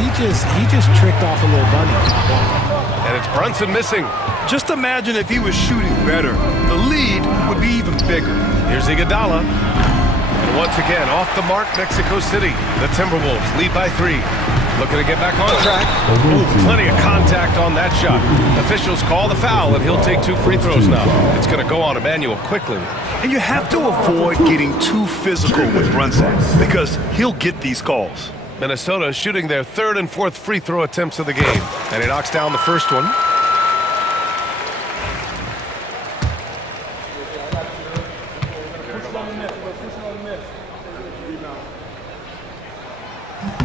he just tricked off a little bunny. And it's Brunson missing. Just imagine if he was shooting better. The lead would be even bigger. Here's Iguodala. And once again, off the mark, Mexico City. The Timberwolves lead by 3. Looking to get back on track. Ooh, plenty of contact on that shot. Officials call the foul, and he'll take 2 free throws now. It's going to go on Emmanuel quickly. And you have to avoid getting too physical with Brunson because he'll get these calls. Minnesota shooting their 3rd and 4th free throw attempts of the game. And he knocks down the first one.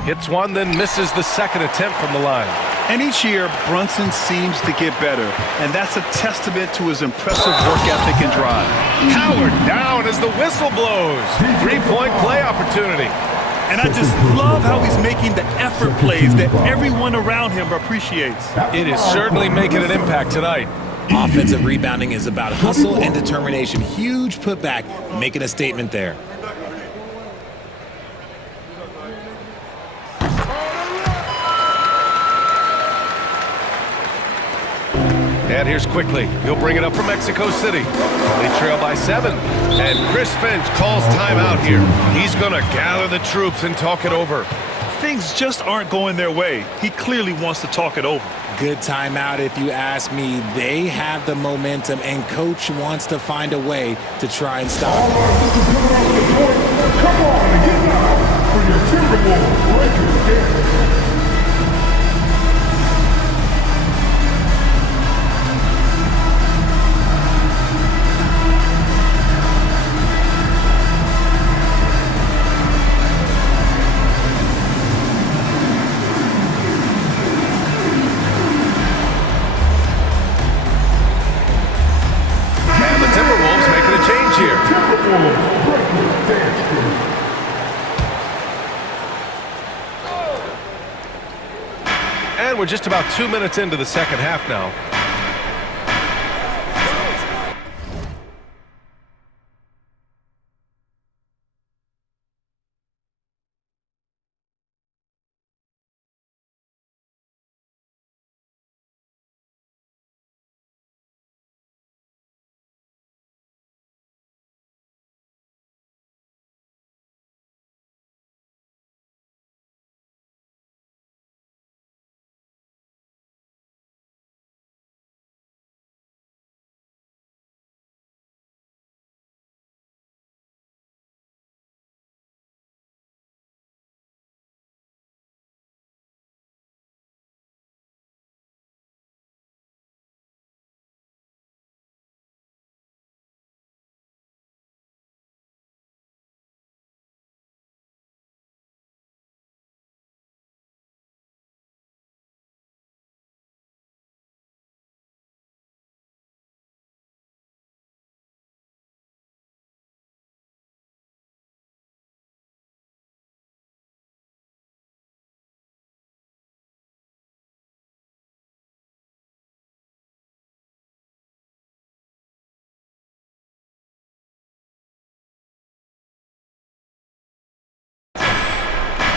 Hits one, then misses the second attempt from the line. And each year, Brunson seems to get better, and that's a testament to his impressive work ethic and drive. Powered down as the whistle blows. 3-point play opportunity. And I just love how he's making the effort plays that everyone around him appreciates. It is certainly making an impact tonight. Offensive rebounding is about hustle and determination. Huge putback, making a statement there. And here's quickly. He'll bring it up for Mexico City. They trail by 7. And Chris Finch calls timeout here. He's going to gather the troops and talk it over. Things just aren't going their way. He clearly wants to talk it over. Good timeout if you ask me. They have the momentum, and Coach wants to find a way to try and stop it. Come on and get down for your Timberwolves Lakers game. And we're just about 2 minutes into the second half now.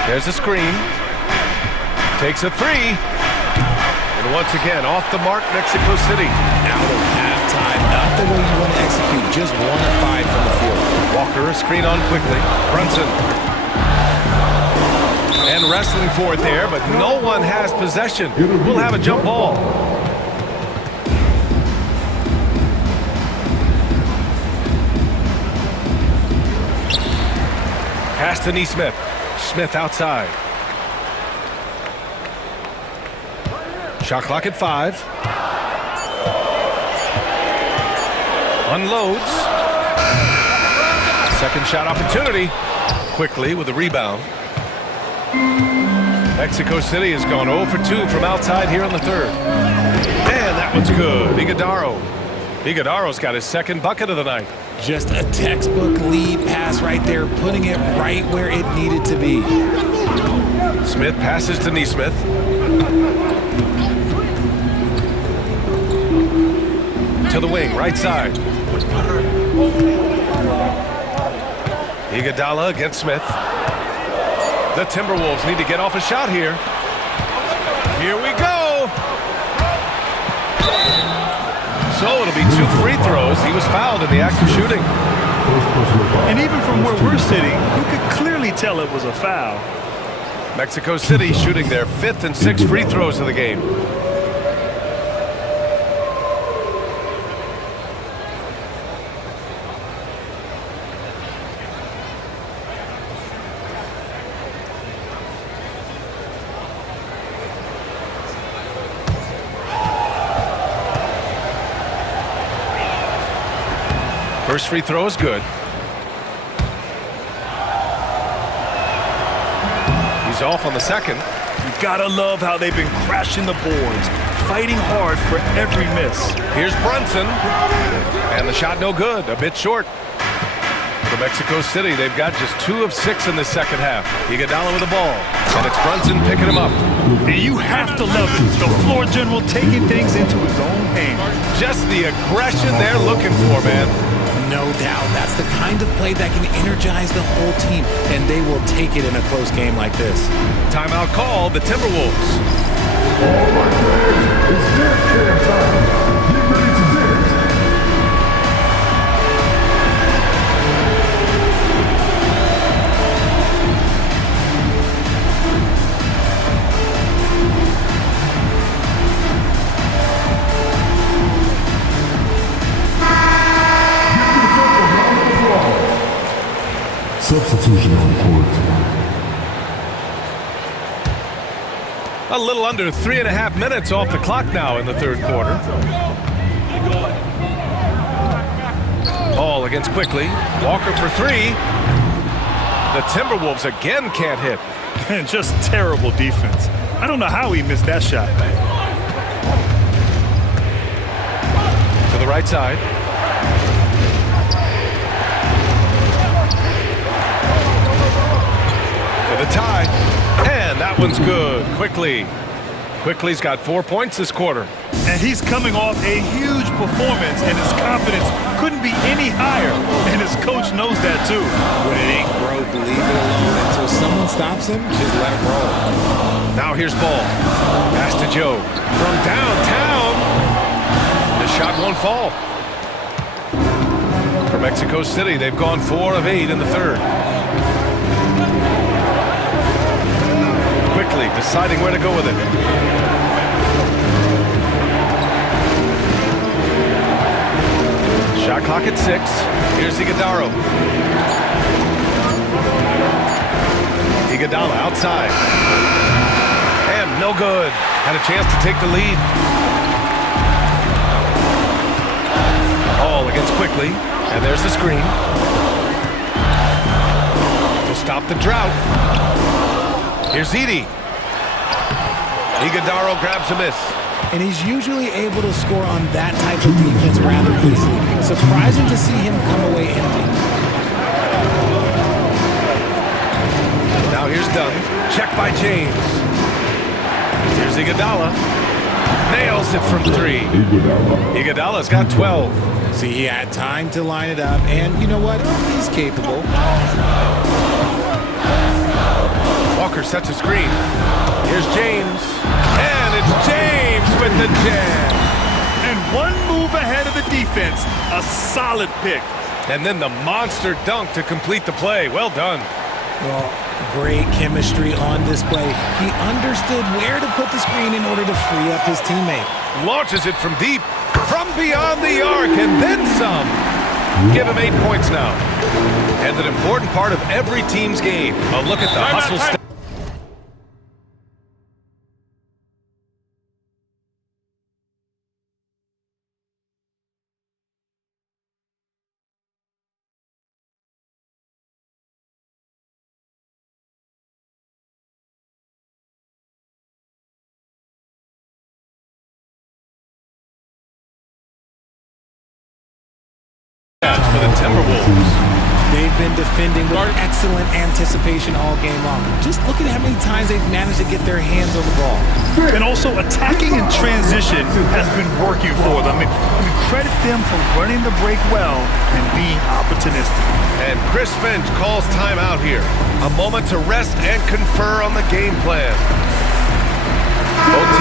There's a screen. Takes a 3. And once again, off the mark, Mexico City. Out of halftime, not the way you want to execute. Just 1 of 5 from the field. Walker, a screen on quickly. Brunson. And wrestling for it there, but no one has possession. We'll have a jump ball. Pass to Nesmith. Smith outside. Shot clock at 5. Unloads. Second shot opportunity. Quickly with a rebound. Mexico City has gone 0 for 2 from outside here in the 3rd. And that one's good. Iguodala's got his 2nd bucket of the night. Just a textbook lead pass right there, putting it right where it needed to be. Smith passes to Nesmith. To the wing, right side. Iguodala against Smith. The Timberwolves need to get off a shot here. Here we go. So it'll be 2 free throws. He was fouled in the act of shooting. And even from where we're sitting, you could clearly tell it was a foul. Mexico City shooting their 5th and 6th free throws of the game. First free throw is good. He's off on the second. You gotta love how they've been crashing the boards, fighting hard for every miss. Here's Brunson. And the shot no good, a bit short. For Mexico City, they've got just 2 of 6 in the second half. Iguodala with the ball. And it's Brunson picking him up. And you have to love it. The floor general taking things into his own hands. Just the aggression they're looking for, man. No doubt. That's the kind of play that can energize the whole team, and they will take it in a close game like this. Timeout call, the Timberwolves. All right, fans, it's dance jam time. Get ready to dance. Substitution on court. A little under 3.5 minutes off the clock now in the third quarter. Ball against Quickly. Walker for 3. The Timberwolves again can't hit. And just terrible defense. I don't know how he missed that shot. To the right side. For the tie. And that one's good. Quickly's got 4 points this quarter. And he's coming off a huge performance, and his confidence couldn't be any higher. And his coach knows that too. When it ain't broke, leave it alone until someone stops him. Just let him roll. Now here's ball. Pass to Joe. From downtown. The shot won't fall. For Mexico City, they've gone 4 of 8 in the third. Quickly deciding where to go with it. Shot clock at 6. Here's Iguodala. Iguodala outside. And no good. Had a chance to take the lead. All against Quickly. And there's the screen. To stop the drought. Here's Edey. Iguodala grabs a miss. And he's usually able to score on that type of defense rather easily. Surprising to see him come away empty. Now here's Dunn. Check by James. Here's Iguodala. Nails it from 3. Iguodala's got 12. See, he had time to line it up, and you know what? He's capable. Walker sets a screen. Here's James. And it's James with the jam. And one move ahead of the defense. A solid pick. And then the monster dunk to complete the play. Well done. Well, great chemistry on display. He understood where to put the screen in order to free up his teammate. Launches it from deep, from beyond the arc, and then some. Give him 8 points now. And an important part of every team's game. A look at the hustle step. For the Timberwolves. They've been defending with excellent anticipation all game long. Just look at how many times they've managed to get their hands on the ball. And also attacking in transition has been working for them. I mean, credit them for running the break well and being opportunistic. And Chris Finch calls timeout here. A moment to rest and confer on the game plan. Both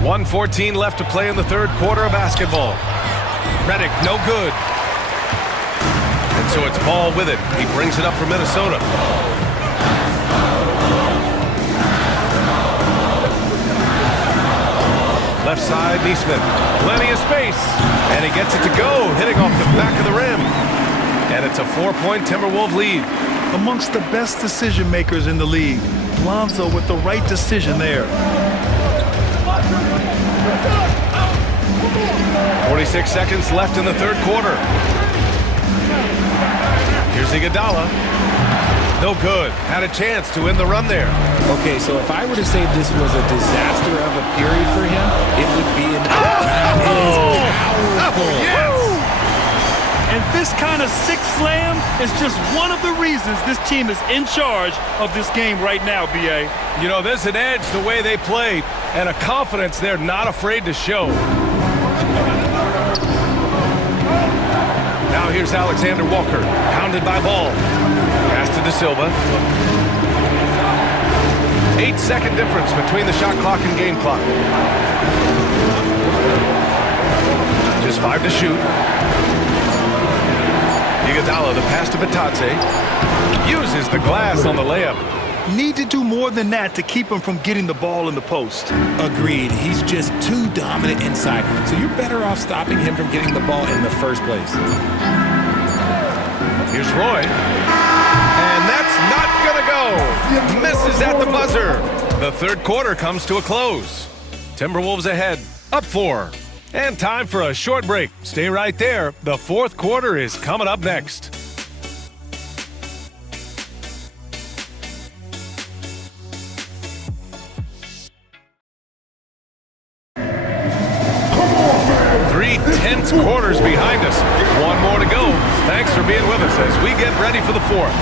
1:14 left to play in the third quarter of basketball. Redick, no good. And so it's Ball with it. He brings it up for Minnesota. Left side, Neesmith. Plenty of space. And he gets it to go, hitting off the back of the rim. And it's a 4-point Timberwolves lead. Amongst the best decision makers in the league. Lonzo with the right decision there. 46 seconds left in the third quarter. Here's Iguodala. No good. Had a chance to end the run there. Okay, so if I were to say this was a disaster of a period for him, it would be an powerful. Yes! And this kind of six slam is just one of the reasons this team is in charge of this game right now, B.A. You know, there's an edge the way they play and a confidence they're not afraid to show. Now here's Alexander Walker, pounded by Ball. Pass to De Silva. 8-second difference between the shot clock and game clock. Just 5 to shoot. Iguodala, the pass to pt2. Uses the glass on the layup. Need to do more than that to keep him from getting the ball in the post. Agreed. He's just too dominant inside. So you're better off stopping him from getting the ball in the first place. Here's Roy. And that's not gonna go. Misses at the buzzer. The third quarter comes to a close. Timberwolves ahead, up 4. And time for a short break. Stay right there. The fourth quarter is coming up next. Three tense quarters behind us. One more to go. Thanks for being with us as we get ready for the fourth.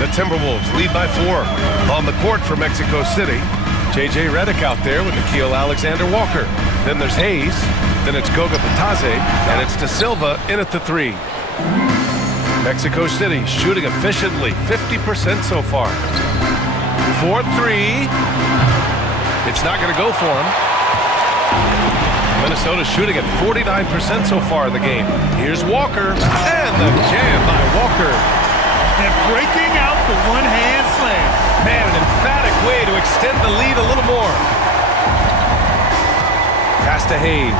The Timberwolves lead by 4. On the court for Mexico City, J.J. Redick out there with Nickeil Alexander-Walker. Then there's Hayes. Then it's Goga Bitadze. And it's De Silva in at the 3. Mexico City shooting efficiently, 50% so far. 4-3. It's not going to go for him. Minnesota shooting at 49% so far in the game. Here's Walker. And the jam by Walker. And breaking out the one-hand slam. Man, an emphatic way to extend the lead a little more. Pass to Hayes.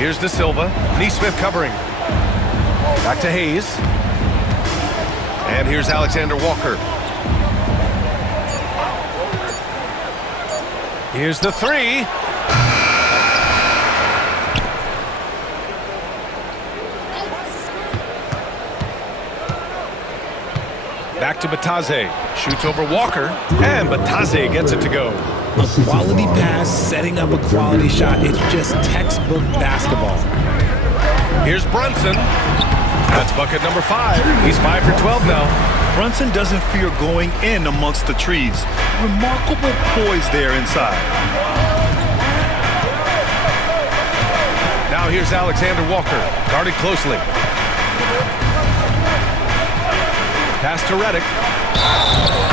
Here's De Silva. Neesmith covering. Back to Hayes. And here's Alexander Walker. Here's the three. Back to Batase. Shoots over Walker. And Batase gets it to go. A quality pass, setting up a quality shot. It's just textbook basketball. Here's Brunson. That's bucket number 5. He's 5 for 12 now. Brunson doesn't fear going in amongst the trees. Remarkable poise there inside. Now here's Alexander Walker, guarded closely. Pass to Reddick.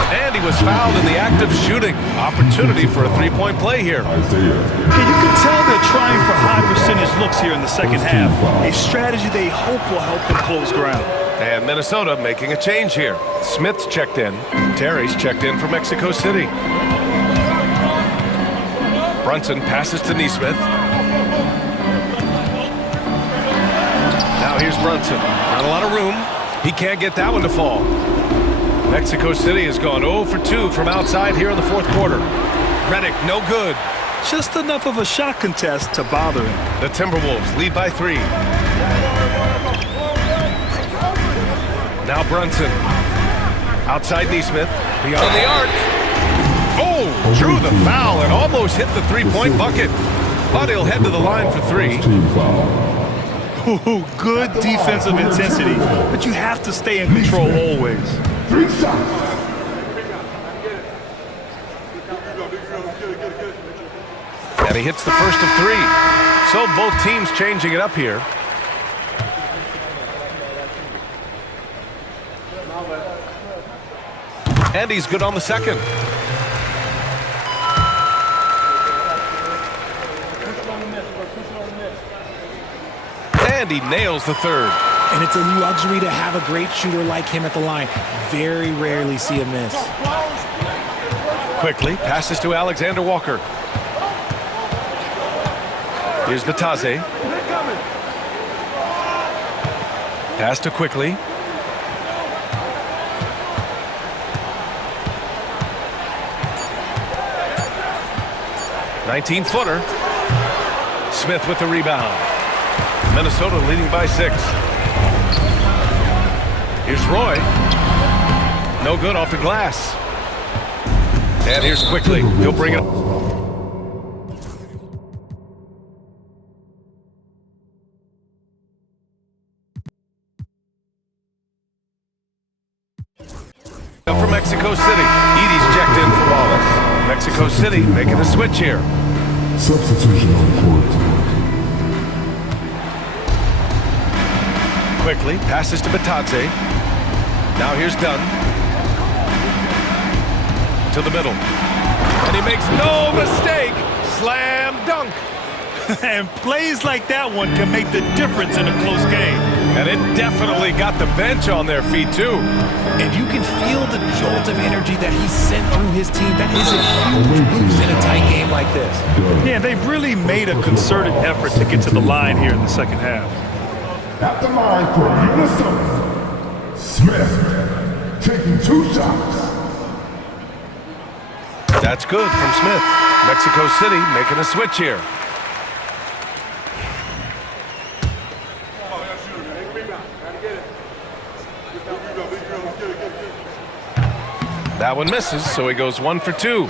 And he was fouled in the act of shooting. Opportunity for a three-point play here. Yeah, you can tell they're trying for high percentage looks here in the second half. A strategy they hope will help them close ground. And Minnesota making a change here. Smith's checked in. Terry's checked in for Mexico City. Brunson passes to Nesmith. Now here's Brunson. Not a lot of room. He can't get that one to fall. Mexico City has gone 0 for 2 from outside here in the fourth quarter. Reddick, no good. Just enough of a shot contest to bother him. The Timberwolves lead by 3. Now Brunson. Outside Nesmith. Beyond the arc. Oh, drew the foul and almost hit the three-point bucket. But he'll head to the line for 3. Ooh, good defensive intensity, but you have to stay in control always. 3 shots. And he hits the first of 3. So both teams changing it up here. And he's good on the second. And he nails the third. And it's a luxury to have a great shooter like him at the line. Very rarely see a miss. Quickly passes to Alexander Walker. Here's Batase. Pass to Quickly. "19-footer. Smith with the rebound. Minnesota leading by 6. Here's Roy. No good off the glass. And here's Quickly. He'll bring it. Up for Mexico City. Edie's checked in for Wallace. Mexico City making a switch here. Substitution on court. Quickly passes to Batadze. Now here's Dunn. To the middle. And he makes no mistake. Slam dunk. And plays like that one can make the difference in a close game. And it definitely got the bench on their feet too. And you can feel the jolt of energy that he sent through his team. That is a huge boost in a tight game like this. Yeah, they've really made a concerted effort to get to the line here in the second half. At the line for Minnesota, Smith taking 2 shots. That's good from Smith. Mexico City making a switch here. That one misses, so he goes 1 for 2.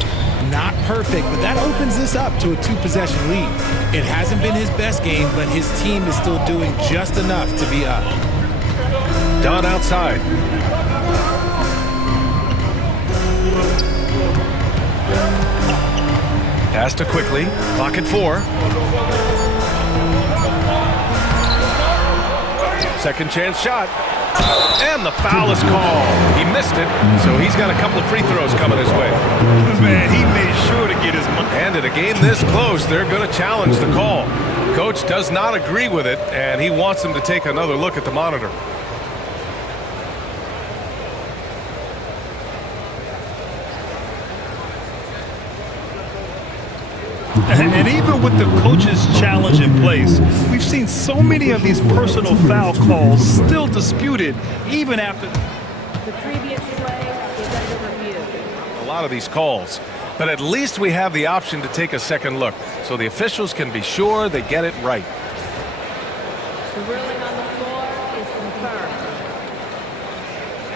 Not perfect, but that opens this up to a 2-possession lead. It hasn't been his best game, but his team is still doing just enough to be up. Dunn outside. Pass to Quickly. Clock at 4. Second chance shot. And the foul is called. He missed it, so he's got a couple of free throws coming his way. Man, he made sure to get his money. And in a game this close, they're going to challenge the call. Coach does not agree with it, and he wants him to take another look at the monitor. The And even with the coach's challenge in place, we've seen so many of these personal foul calls still disputed even after The previous play is under review. A lot of these calls, but at least we have the option to take a second look so the officials can be sure they get it right. The ruling on the floor is confirmed.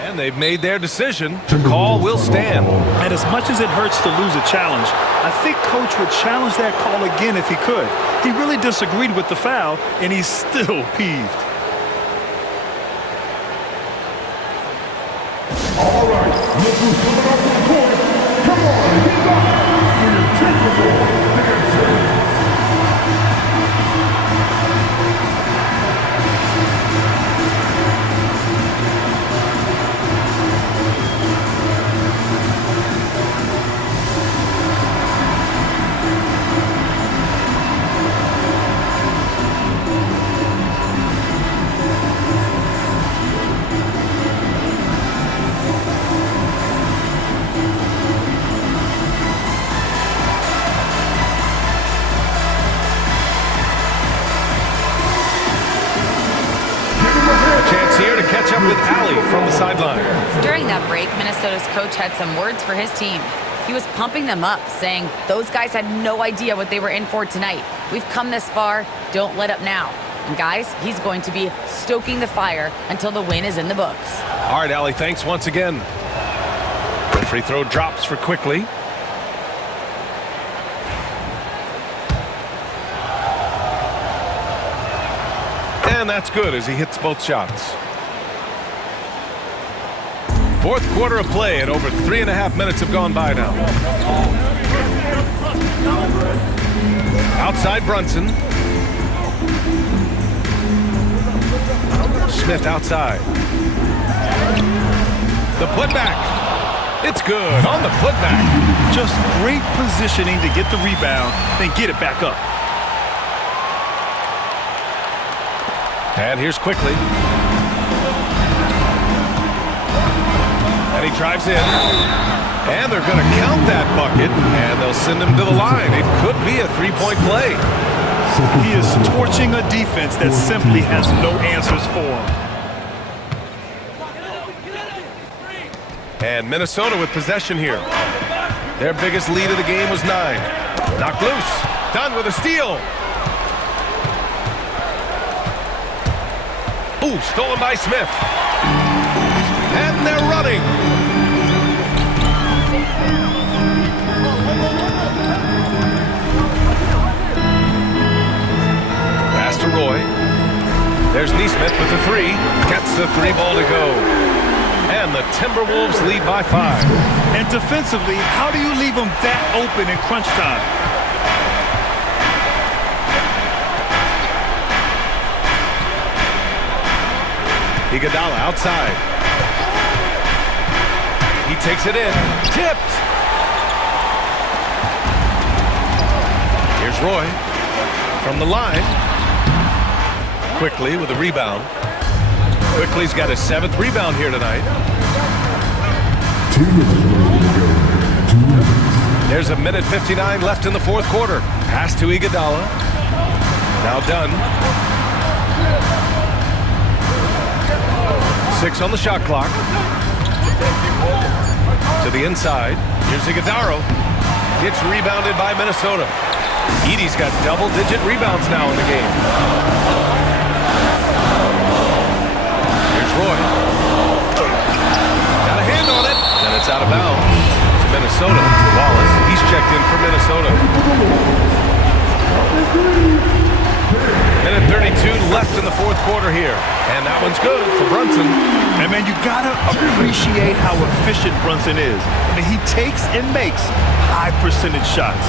And they've made their decision. The call will stand. And as much as it hurts to lose a challenge, I think Coach would challenge that call again if he could. He really disagreed with the foul, and he's still peeved. All right, look who's coming up to the court. Come on, get back for your typical dancing. Here to catch up with Allie from the sideline. During that break, Minnesota's coach had some words for his team. He was pumping them up, saying those guys had no idea what they were in for tonight. We've come this far, don't let up now. And guys, he's going to be stoking the fire until the win is in the books. All right, Allie, thanks once again. The free throw drops for Quickly. And that's good as he hits both shots. Fourth quarter of play and over 3.5 minutes have gone by now. Outside Brunson. Smith outside. The putback. It's good on the putback. Just great positioning to get the rebound, then get it back up. And here's Quickly. And he drives in. And they're going to count that bucket. And they'll send him to the line. It could be a three-point play. He is torching a defense that simply has no answers for him. And Minnesota with possession here. Their biggest lead of the game was 9. Knocked loose. Done with a steal. Ooh, stolen by Smith. And they're running. Pass to Roy. There's Neesmith with the 3. Gets the 3 ball to go. And the Timberwolves lead by 5. And defensively, how do you leave them that open in crunch time? Iguodala outside. He takes it in. Tipped. Here's Roy from the line. Quickly with a rebound. Quickly's got his 7th rebound here tonight. 2 minutes remaining to go. 2 minutes. There's 1:59 left in the fourth quarter. Pass to Iguodala. Now done. 6 on the shot clock. To the inside. Here's Iguodala. It's rebounded by Minnesota. Edey's got double-digit rebounds now in the game. Here's Roy. Got a hand on it. And it's out of bounds to Minnesota. Wallace, he's checked in for Minnesota. 1:32 left in the fourth quarter here. And that one's good for Brunson. And man, you gotta appreciate how efficient Brunson is. I mean, he takes and makes high percentage shots.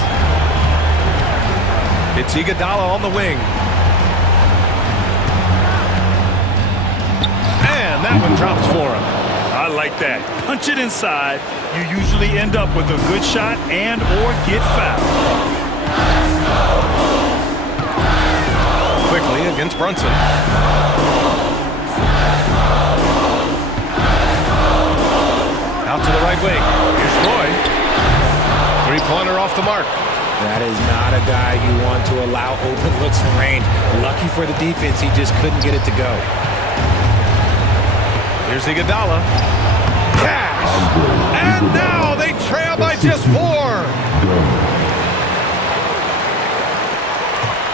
It's Iguodala on the wing. And that one drops for him. I like that. Punch it inside. You usually end up with a good shot and or get fouled. Quickly against Brunson. Out to the right wing. Here's Roy. Three-pointer off the mark. That is not a guy you want to allow open looks from range. Lucky for the defense, he just couldn't get it to go. Here's Iguodala. Cash! And now they trail by just 4.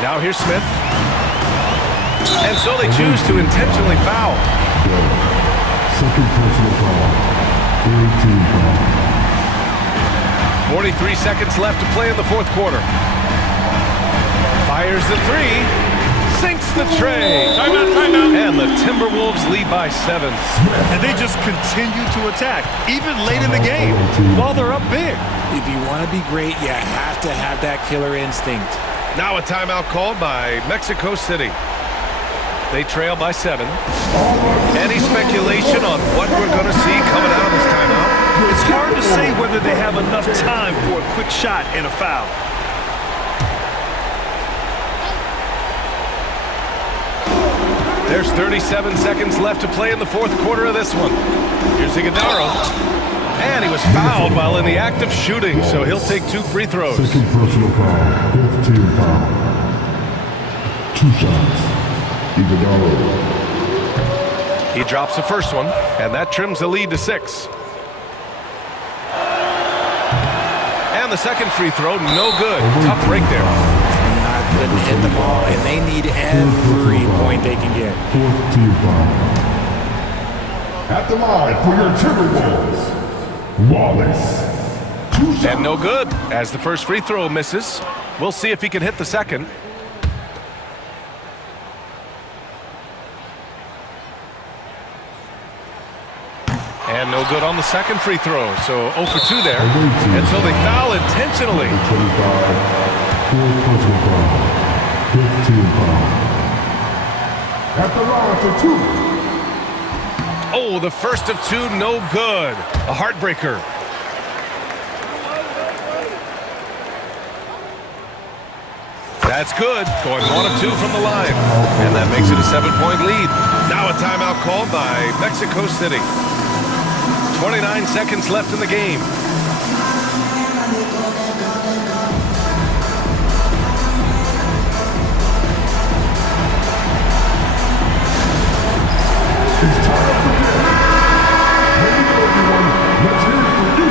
Now here's Smith. And so they choose to intentionally foul. Second personal foul. 18 foul. 43 seconds left to play in the fourth quarter. Fires the 3. Sinks the tray. Timeout. And the Timberwolves lead by 7. And they just continue to attack, even late in the game, while they're up big. If you want to be great, you have to have that killer instinct. Now a timeout called by Mexico City. They trail by 7. Any speculation on what we're going to see coming out of this timeout? It's hard to say whether they have enough time for a quick shot and a foul. There's 37 seconds left to play in the fourth quarter of this one. Here's Iguodala. And he was fouled while in the act of shooting, so he'll take 2 free throws. Second personal foul. 15 foul. 2 shots. Iguodala. He drops the first one, and that trims the lead to 6. And the second free throw, no good. Tough break there. Couldn't hit the ball, and they need every point they can get. 14 foul. At the line for your Timberwolves, Wallace. 2 shots. And no good, as the first free throw misses. We'll see if he can hit the second. And no good on the second free throw, so 0 for 2 there. And so they foul intentionally. 25. 4 personal foul. 15 foul. At the line for 2. Oh, the first of 2, no good. A heartbreaker. That's good. Going 1 of 2 from the line. And that makes it a 7-point lead. Now a timeout called by Mexico City. 29 seconds left in the game. It's time for this. Ladies and everyone, let's hear it for you.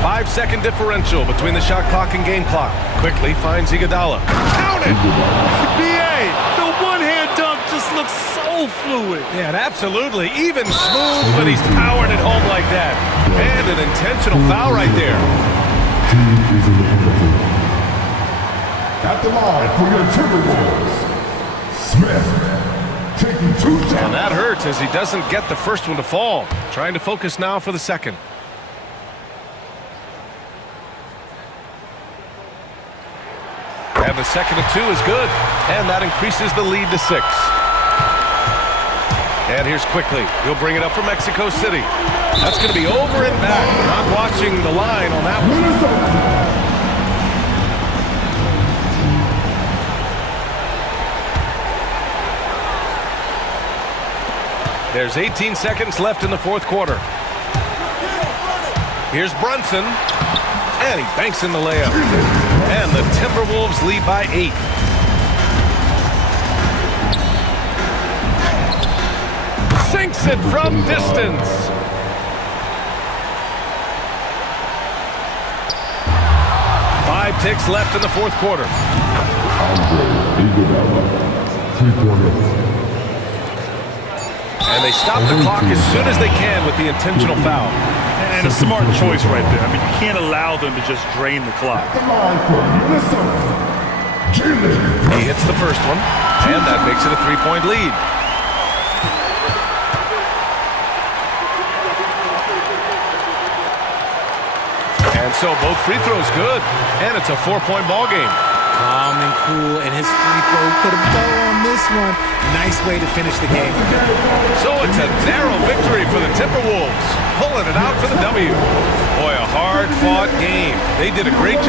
5-second differential between the shot clock and game clock. Quickly finds Iguodala. Count it! BA, the one-hand dunk just looks so fluid. Yeah, absolutely. Even smooth when he's powered it home like that. And an intentional foul right there. Team is in the penalty. At the line for your Timberwolves, Smith taking 2 shots. And that hurts as he doesn't get the first one to fall. Trying to focus now for the second. And the second of 2 is good. And that increases the lead to 6. And here's Quickly. He'll bring it up for Mexico City. That's going to be over and back. Not watching the line on that one. There's 18 seconds left in the fourth quarter. Here's Brunson. And he banks in the layup. And the Timberwolves lead by 8. Sinks it from distance. Five ticks left in the fourth quarter. And they stop the clock as soon as they can with the intentional foul. And a smart choice right there. I mean, you can't allow them to just drain the clock. He hits the first one, and that makes it a 3-point lead. And so both free throws good, and it's a 4-point ball game. Calm and cool, and his free throw put a bow on this one. Nice way to finish the game. So it's a narrow victory for the Timberwolves, pulling it out for the W. Boy, a hard-fought game. They did a great job.